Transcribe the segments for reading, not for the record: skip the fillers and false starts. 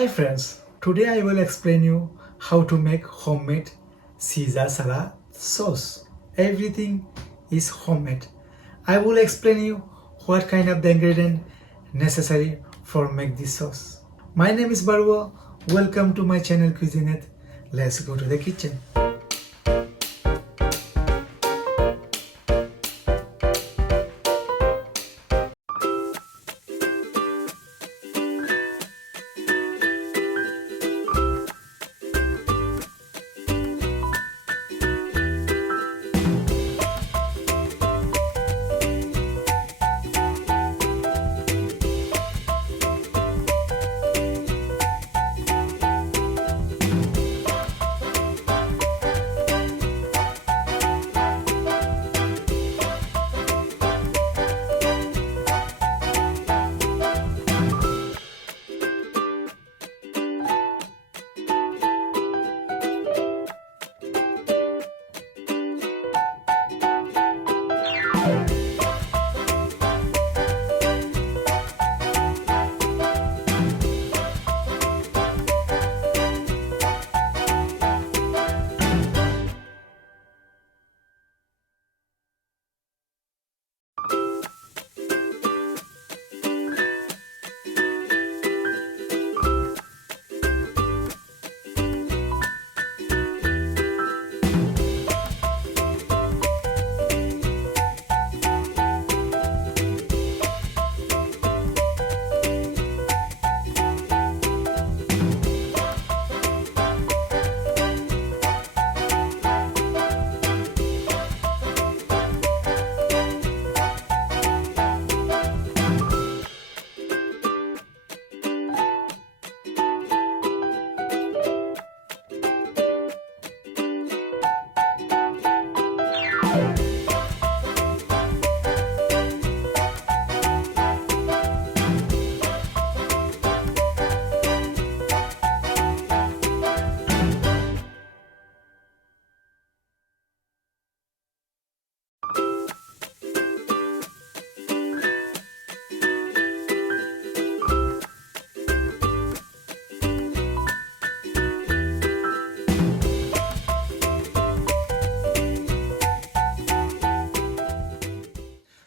Hi friends, today I will explain you how to make homemade Caesar salad sauce. Everything is homemade. I will explain you what kind of the ingredient necessary for make this sauce. My name is Barwa. Welcome to my channel Cuisinette. Let's go to the kitchen.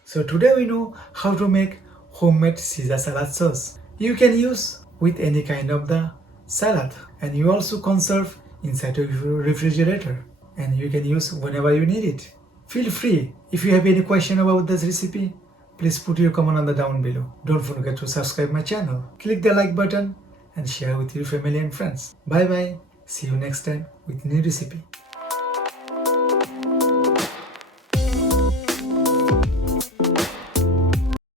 So today we know how to make homemade Caesar salad sauce. You can use with any kind of the salad, and you also conserve inside your refrigerator, and you can use whenever you need it. Feel free. If you have any question about this recipe, please put your comment on the down below. Don't forget to subscribe my channel. Click the like button and share with your family and friends. Bye bye. See you next time with new recipe.